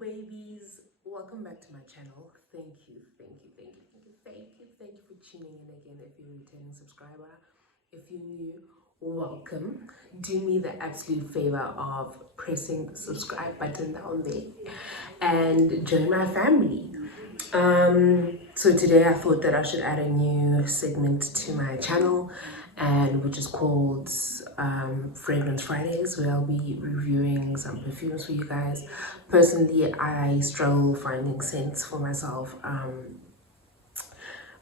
babies, welcome back to my channel. Thank you for tuning in again. If you're a returning subscriber, if you're new, welcome. Do me the absolute favor of pressing the subscribe button down there and join my family. So today I thought that I should add a new segment to my channel, and which is called Fragrance Fridays, where I'll be reviewing some perfumes for you guys. Personally, I struggle finding scents for myself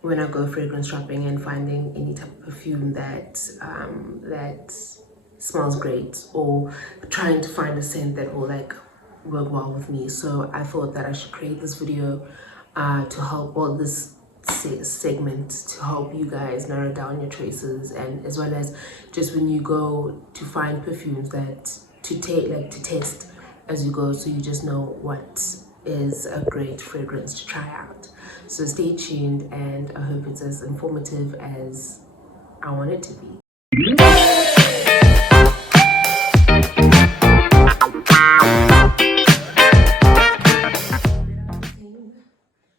when I go fragrance shopping, and finding any type of perfume that smells great, or trying to find a scent that will like work well with me. So I thought that I should create this video to help, well, this segment to help you guys narrow down your choices, and as well as just when you go to find perfumes that to test as you go, so you just know what is a great fragrance to try out. So stay tuned, and I hope it's as informative as I want it to be.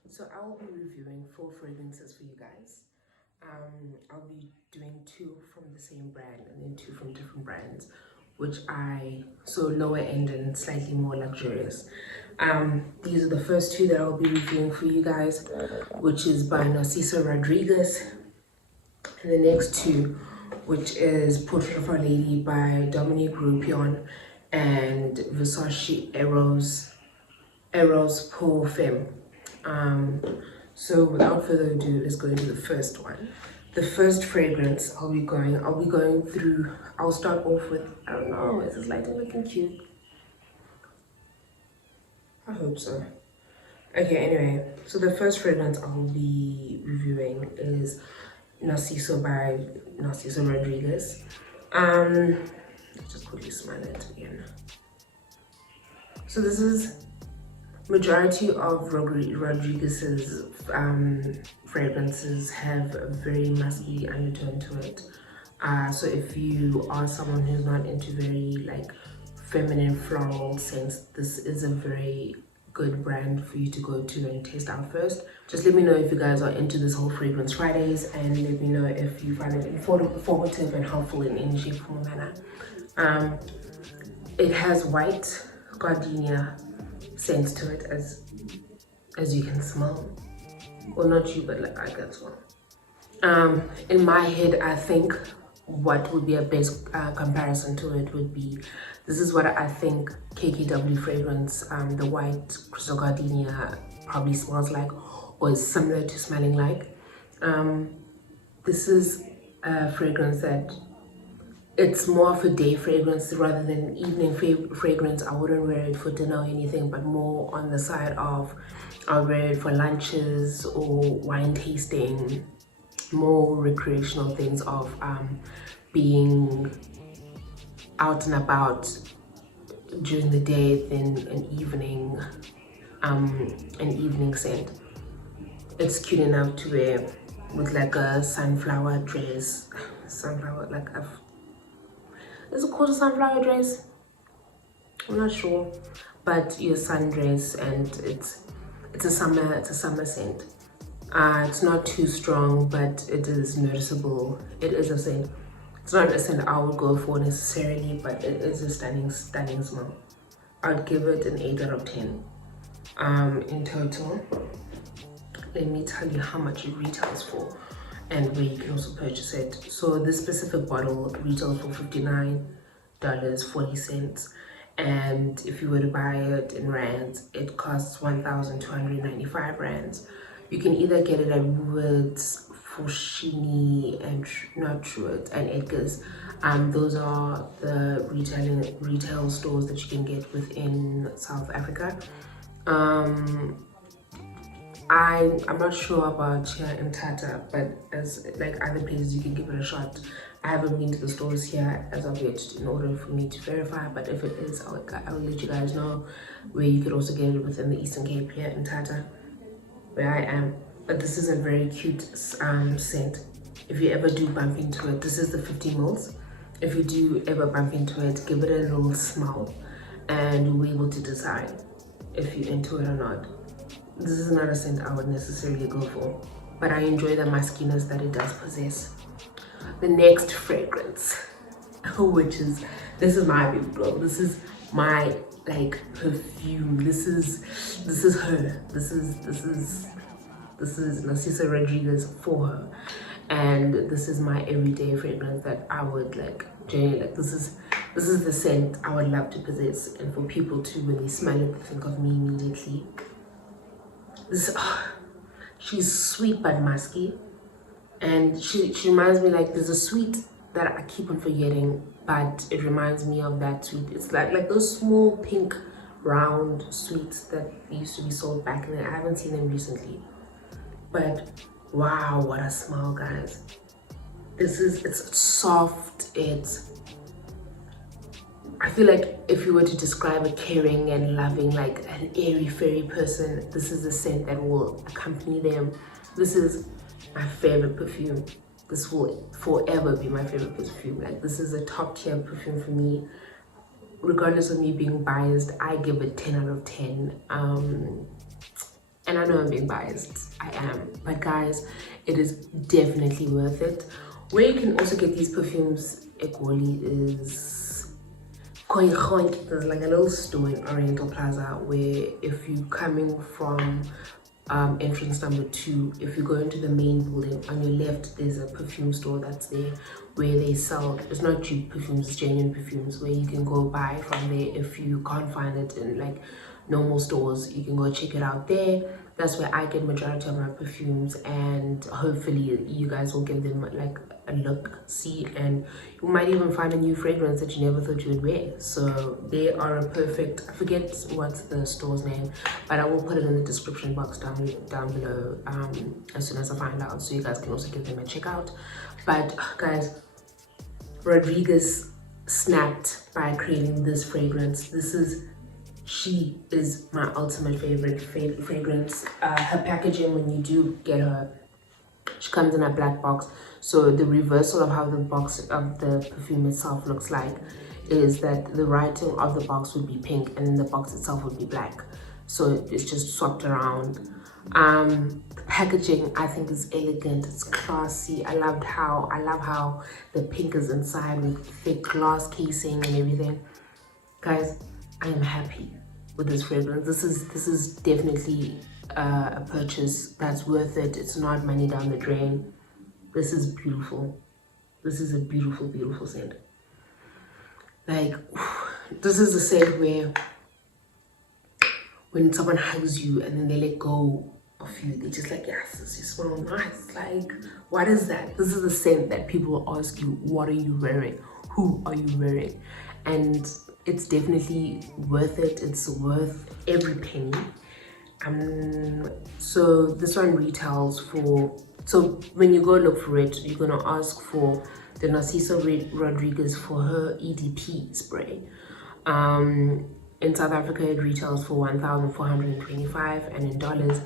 So I will be reviewing 4 fragrances for you guys. I'll be doing 2 from the same brand and then 2 from different brands, so lower end and slightly more luxurious. These are the first 2 that I'll be reviewing for you guys, which is by Narciso Rodriguez, and the next 2, which is Portrait of Our Lady by Dominique Ropion, and Versace Eros Perfume. So without further ado, let's go into the first one. The first fragrance I'll be going through. I'll start off with, I don't know, is this lighting looking cute? I hope so. Okay, anyway, so the first fragrance I'll be reviewing is Narciso by Narciso Rodriguez. Let's just quickly smell it again. So this is majority of Rodriguez's fragrances have a very musky undertone to it. So if you are someone who's not into very like feminine floral scents, this is a very good brand for you to go to and test out first. Just let me know if you guys are into this whole Fragrance Fridays, and let me know if you find it informative and helpful in any shape, form, or manner. It has white gardenia scent to it, as you can smell. Well, not you, but like I can smell. In my head, I think what would be a best comparison to it would be, this is what I think KKW fragrance, the white crystal gardenia, probably smells like, or is similar to smelling like. This is a fragrance that it's more of a day fragrance rather than evening fragrance. I wouldn't wear it for dinner or anything, but more on the side of I'll wear it for lunches or wine tasting, more recreational things of being out and about during the day than an evening scent. It's cute enough to wear with like a sunflower dress, is it called a sunflower dress? I'm not sure, but your sundress, and it's a summer scent. It's not too strong, but it is noticeable. It is a scent. It's not a scent I would go for necessarily, but it is a stunning smell. I'd give it an 8 out of 10 in total. Let me tell you how much it retails for and where you can also purchase it. So this specific bottle retails for $59.40, and if you were to buy it in rands, it costs 1,295 rands. You can either get it at Wood's, Foschini, and not Truett, and Edgar's. Those are the retail stores that you can get within South Africa. I'm not sure about here in Tata, but as like other places, you can give it a shot. I haven't been to the stores here as of yet in order for me to verify, but if it is, I will let you guys know where you could also get it within the Eastern Cape here in Tata, where I am. But this is a very cute scent. If you ever do bump into it, this is the 50 mils. If you do ever bump into it, give it a little smell and you'll be able to decide. if you're into it or not. This is not a scent I would necessarily go for, but I enjoy the muskiness that it does possess. The next fragrance, which is, this is my baby girl. This is my like perfume. This is her. This is Narciso Rodriguez for her, and this is my everyday fragrance that I would like genuinely like. This is the scent I would love to possess, and for people to, when they smell it, think of me immediately. This, she's sweet but musky, and she reminds me, like, there's a sweet that I keep on forgetting, but it reminds me of that sweet. It's like those small pink round sweets that used to be sold back in the, I haven't seen them recently, but wow, what a smell, guys. It's soft. I feel like if you were to describe a caring and loving, like an airy fairy person, this is the scent that will accompany them. This is my favorite perfume. This will forever be my favorite perfume. Like, this is a top tier perfume for me. Regardless of me being biased, I give it 10 out of 10. And I know I'm being biased, I am. But guys, it is definitely worth it. Where you can also get these perfumes equally is there's like a little store in Oriental Plaza where if you're coming from entrance number 2, if you go into the main building, on your left there's a perfume store that's there where they sell, it's not cheap perfumes, it's genuine perfumes, where you can go buy from there. If you can't find it in like normal stores, you can go check it out there. That's where I get majority of my perfumes, and hopefully you guys will give them like a look, see, and you might even find a new fragrance that you never thought you would wear. So they are a perfect, I forget what's the store's name, but I will put it in the description box down below as soon as I find out, so you guys can also give them a check out. But guys, Rodriguez snapped by creating this fragrance. She is my ultimate favorite fragrance. Her packaging, when you do get her, she comes in a black box. So the reversal of how the box of the perfume itself looks like is that the writing of the box would be pink and the box itself would be black. So it's just swapped around. The packaging, I think, is elegant. It's classy. I love how the pink is inside with thick glass casing and everything. Guys, I am happy with this fragrance. This is definitely a purchase that's worth it. It's not money down the drain. This is beautiful. This is a beautiful, beautiful scent. Like, this is the scent where when someone hugs you and then they let go of you, they're just like, yes, you smell nice. Like, what is that? This is the scent that people will ask you, what are you wearing? Who are you wearing? And it's definitely worth it. It's worth every penny. So this one retails for, so when you go look for it, you're gonna ask for the Narciso Rodriguez for her EDP spray. In South Africa, it retails for $1,425, and in dollars,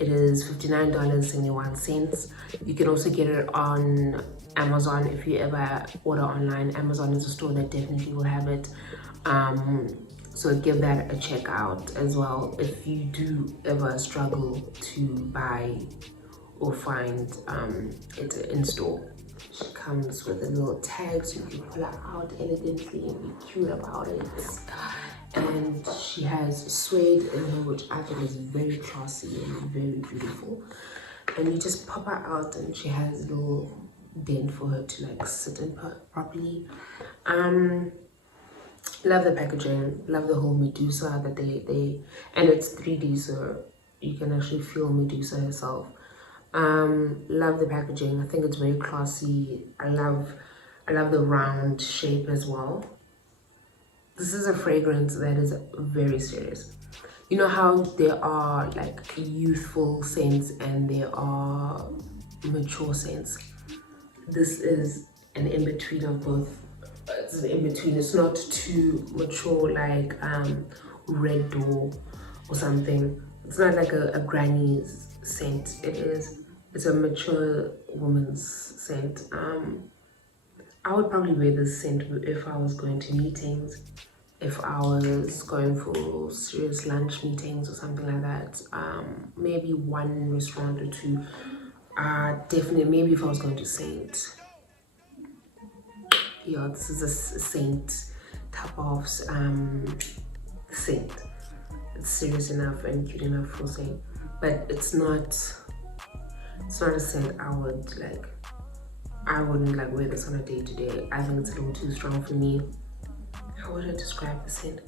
it is $59.71. You can also get it on Amazon if you ever order online. Amazon is a store that definitely will have it. So give that a check out as well if you do ever struggle to buy or find it in store. She comes with a little tag so you can pull her out elegantly and be cute about it. And she has suede in her, which I think is very classy and very beautiful. And you just pop her out and she has a little den for her to like sit in properly. Love the packaging, love the whole Medusa that they and it's 3D, so you can actually feel Medusa herself. Love the packaging. I think it's very classy. I love the round shape as well. This is a fragrance that is very serious. You know how there are like youthful scents and there are mature scents? This is an in-between of both. It's an in-between. It's not too mature like Red Door or something. It's not like a granny scent. It's a mature woman's scent. I would probably wear this scent if I was going to meetings. if I was going for serious lunch meetings or something like that. Maybe one restaurant or two. Definitely, maybe if I was going to Saint. Yeah, this is a Saint type of Saint. It's serious enough and cute enough for Saint, but it's not a Saint I wouldn't like wear this on a day to day. I think it's a little too strong for me. How would I describe the scent?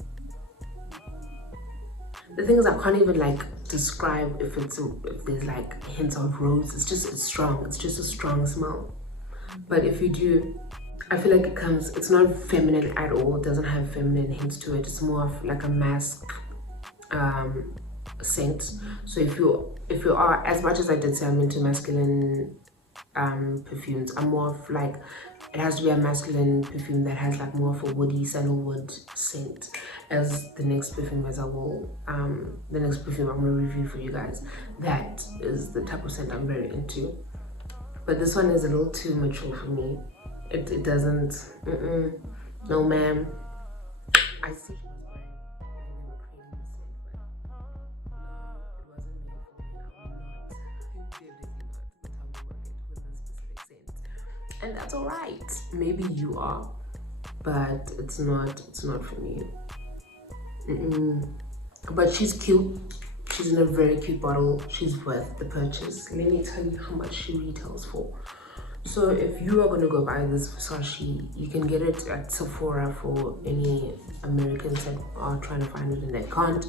The thing is, I can't even like describe if there's like hints of rose. It's strong. It's just a strong smell. But if you do, I feel like it's not feminine at all. It doesn't have feminine hints to it. It's more of like a mask scent. So if you are, as much as I did say I'm into masculine perfumes, I'm more of like, it has to be a masculine perfume that has like more of a woody sandalwood scent, as the next perfume the next perfume I'm gonna review for you guys. That is the type of scent I'm very into. But this one is a little too mature for me. It doesn't, no ma'am. I see. And that's all right. Maybe you are, but it's not for me. But she's cute. She's in a very cute bottle. She's worth the purchase. Let me tell you how much she retails for. So if you are going to go buy this Versace, you can get it at Sephora for any Americans that are trying to find it and they can't.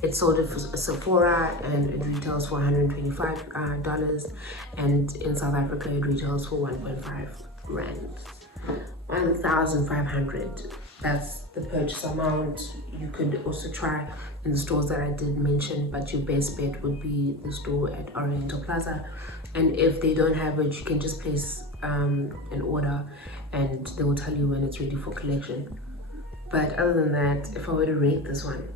It's sold at Sephora and it retails for $125, and in South Africa it retails for 1.5 rand, 1,500. That's the purchase amount. You could also try in the stores that I did mention, but your best bet would be the store at Oriental Plaza. And if they don't have it, you can just place an order and they will tell you when it's ready for collection. But other than that, if I were to rate this one,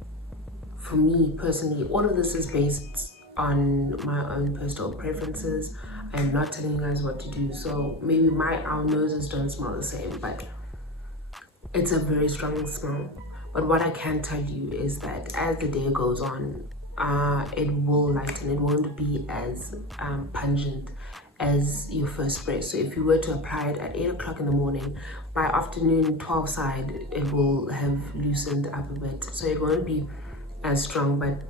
for me personally, all of this is based on my own personal preferences. I'm not telling you guys what to do, so maybe our noses don't smell the same, but it's a very strong smell. But what I can tell you is that as the day goes on, it will lighten. It won't be as pungent as your first spray. So if you were to apply it at 8 o'clock in the morning, by afternoon 12 side, it will have loosened up a bit, so it won't be as strong. But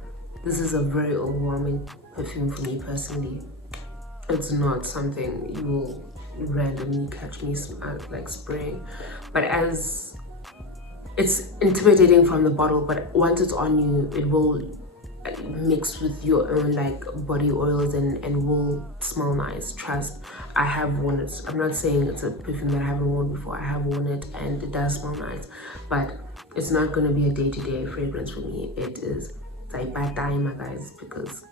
this is a very overwhelming perfume for me personally. It's not something you will randomly catch me like spraying, but as it's intimidating from the bottle, but once it's on you, it will mix with your own like body oils and will smell nice. Trust, I have worn it. I'm not saying it's a perfume that I haven't worn before. I have worn it and it does smell nice, but it's not going to be a day-to-day fragrance for me. It is like bad time, guys, because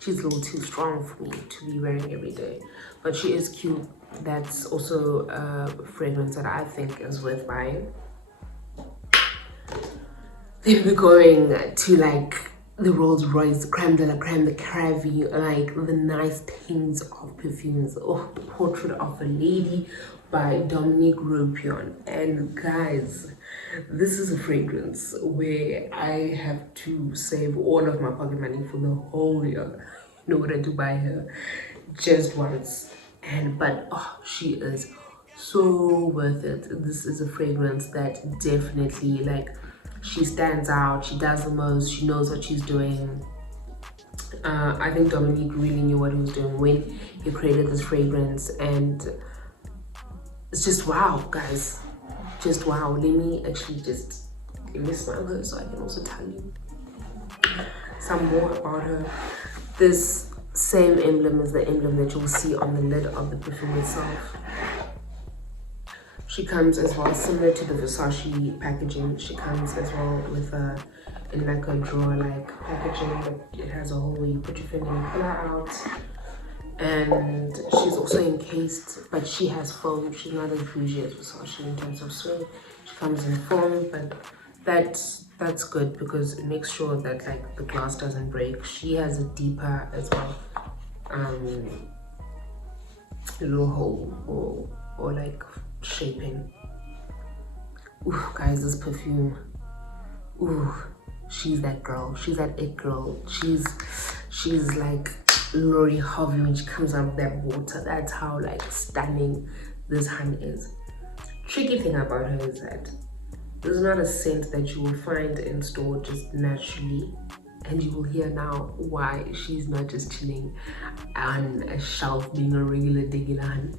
she's a little too strong for me to be wearing every day. But she is cute. That's also a fragrance that I think is worth buying. Then we're going to like the Rolls Royce, creme de la creme, the Cravy, like the nice things of perfumes. Oh, the Portrait of a Lady by Dominique Ropion. And guys, this is a fragrance where I have to save all of my pocket money for the whole year in order to buy her just once. But she is so worth it. This is a fragrance that definitely, like, she stands out. She does the most. She knows what she's doing. I think Dominique really knew what he was doing when he created this fragrance, and it's just wow, guys. Just wow. Let me smell her so I can also tell you some more about her. This same emblem is the emblem that you'll see on the lid of the perfume itself. She comes as well, similar to the Versace packaging. She comes as well with in like a drawer-like packaging, but it has a hole where you put your finger and pull her out. And she's also encased, but she has foam. She's not as bougie as Versace in terms of swing. She comes in foam, but that's good because it makes sure that like the glass doesn't break. She has a deeper as well, little hole or like shaping. Ooh, guys, this perfume. Ooh, she's that girl. She's that it girl. She's like Lori Harvey when she comes out of that water. That's how like stunning this honey is. Tricky thing about her is that there's not a scent that you will find in store just naturally, and you will hear now why she's not just chilling on a shelf being a regular digging honey.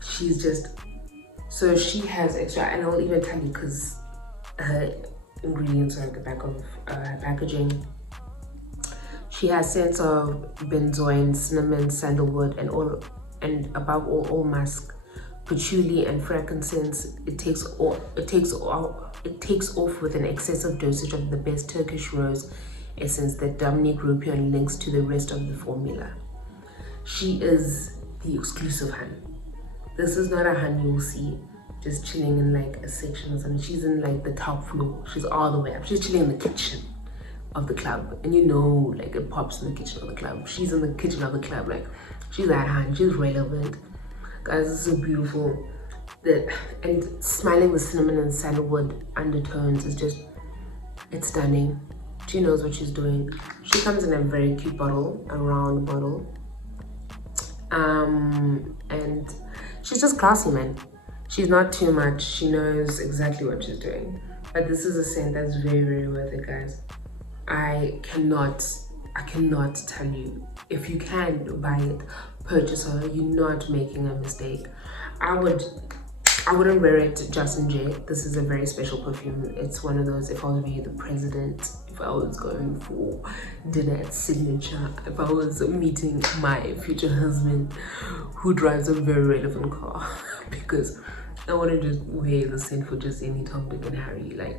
She's just, so she has extra, and I'll even tell you because her ingredients are at the back of packaging. She has scents of benzoin, cinnamon, sandalwood, and above all musk, patchouli, and frankincense. It takes off with an excessive dosage of the best Turkish rose essence that Dominique Ropion links to the rest of the formula. She is the exclusive honey. This is not a honey you'll see just chilling in like a section or something. She's in like the top floor. She's all the way up. She's chilling in the kitchen of the club, and you know, like it pops in the kitchen of the club. She's in the kitchen of the club. Like she's that honey. She's relevant. Guys, this is so beautiful. And smelling the cinnamon and sandalwood undertones is just, it's stunning. She knows what she's doing. She comes in a very cute bottle, a round bottle. And she's just classy, man. She's not too much. She knows exactly what she's doing. But this is a scent that's very, very worth it, guys. I cannot tell you. If you can buy it, purchase her. You're not making a mistake. I wouldn't wear it just in J. This is a very special perfume. It's one of those, if I was to be the president, if I was going for dinner at Signature, if I was meeting my future husband who drives a very relevant car, because I wouldn't just wear the scent for just any Tom, Dick, and Harry. Like,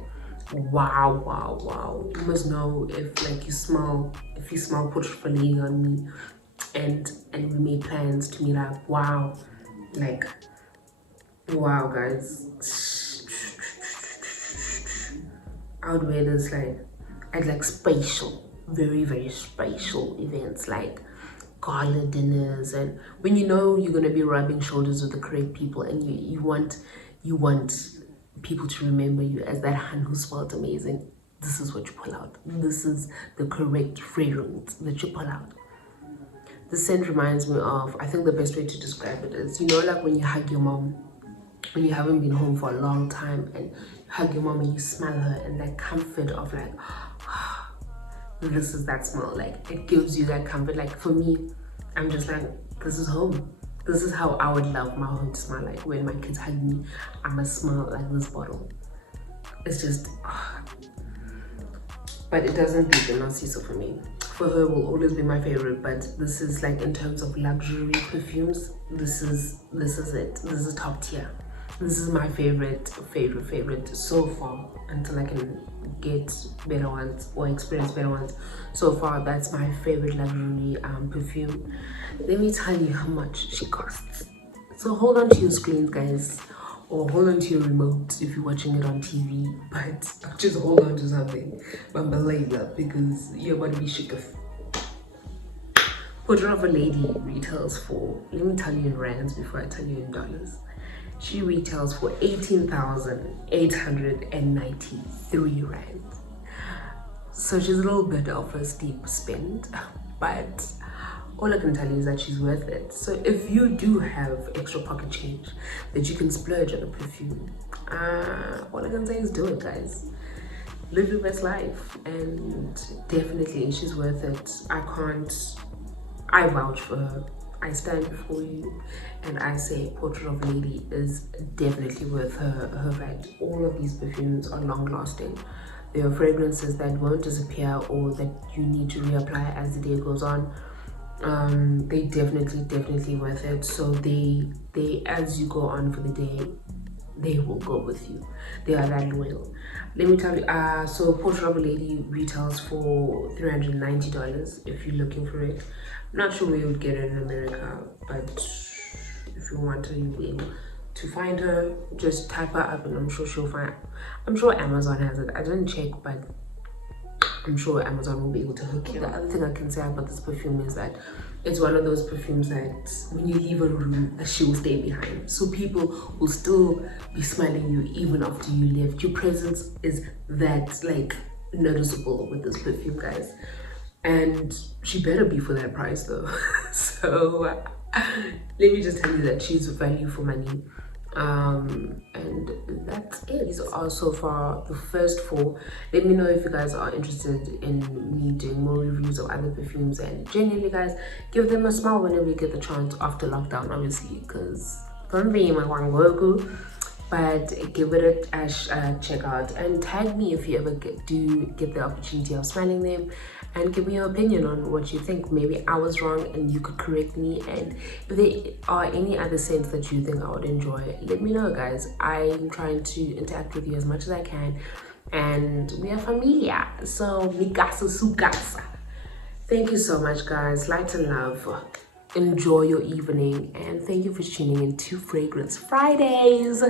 wow, wow, wow. You must know if you smell Portrait of a Lady on me, and we made plans to meet up. Wow, like, wow, guys. I would wear this like at like special, very, very special events like gala dinners, and when you know you're gonna be rubbing shoulders with the correct people, and you want people to remember you as that hun who smelled amazing. This is what you pull out. This is the correct fragrance that you pull out. The scent reminds me of, I think the best way to describe it is, you know, like when you hug your mom, when you haven't been home for a long time, and you hug your mom and you smell her, and that comfort of like, this is that smell. Like, it gives you that comfort. Like, for me, I'm just like, this is home. This is how I would love my home to smell like. When my kids hug me, I must smell like this bottle. It's just, but it doesn't beat the Narciso for me. For her, will always be my favorite, but this is like, in terms of luxury perfumes, this is it. This is top tier. This is my favorite so far, until I can get better ones or experience better ones. So far, that's my favorite luxury perfume. Let me tell you how much she costs. So hold on to your screens, guys, or hold on to your remote if you're watching it on TV, but just hold on to something, Bambalela, because you're about to be shook of. Portrait of a Lady retails for, let me tell you in rands before I tell you in dollars. She retails for 18,893 rand. So she's a little bit of a steep spend, but all I can tell you is that she's worth it. So if you do have extra pocket change that you can splurge on a perfume, all I can say is do it, guys. Live your best life, and definitely she's worth it. I vouch for her. I stand before you and I say Portrait of a Lady is definitely worth her rent. All of these perfumes are long lasting. They are fragrances that won't disappear or that you need to reapply as the day goes on. They definitely worth it. So they as you go on for the day, they will go with you. They are that loyal. Let me tell you, so Portrait of a Lady retails for $390 if you're looking for it. I'm not sure where you would get it in America, but if you want to, you'll be able to find her. Just type her up and I'm sure she'll find. I'm sure Amazon has it. I didn't check, but I'm sure Amazon will be able to hook you. The other thing I can say about this perfume is that it's one of those perfumes that when you leave a room, she will stay behind. So people will still be smelling you even after you left. Your presence is that like noticeable with this perfume, guys. And she better be for that price though. So let me just tell you that she's value for money. And that's it. These are so far the first 4. Let me know if you guys are interested in me doing more reviews of other perfumes, and genuinely guys, give them a smile whenever you get the chance after lockdown, obviously, because don't be my wangoku, but give it a check out and tag me if you ever do get the opportunity of smelling them, and give me your opinion on what you think. Maybe I was wrong and you could correct me, and if there are any other scents that you think I would enjoy, let me know, guys. I'm trying to interact with you as much as I can, and we are familia, so mikasa sukasa. Thank you so much, guys. Light and love. Enjoy your evening, and thank you for tuning in to Fragrance Fridays.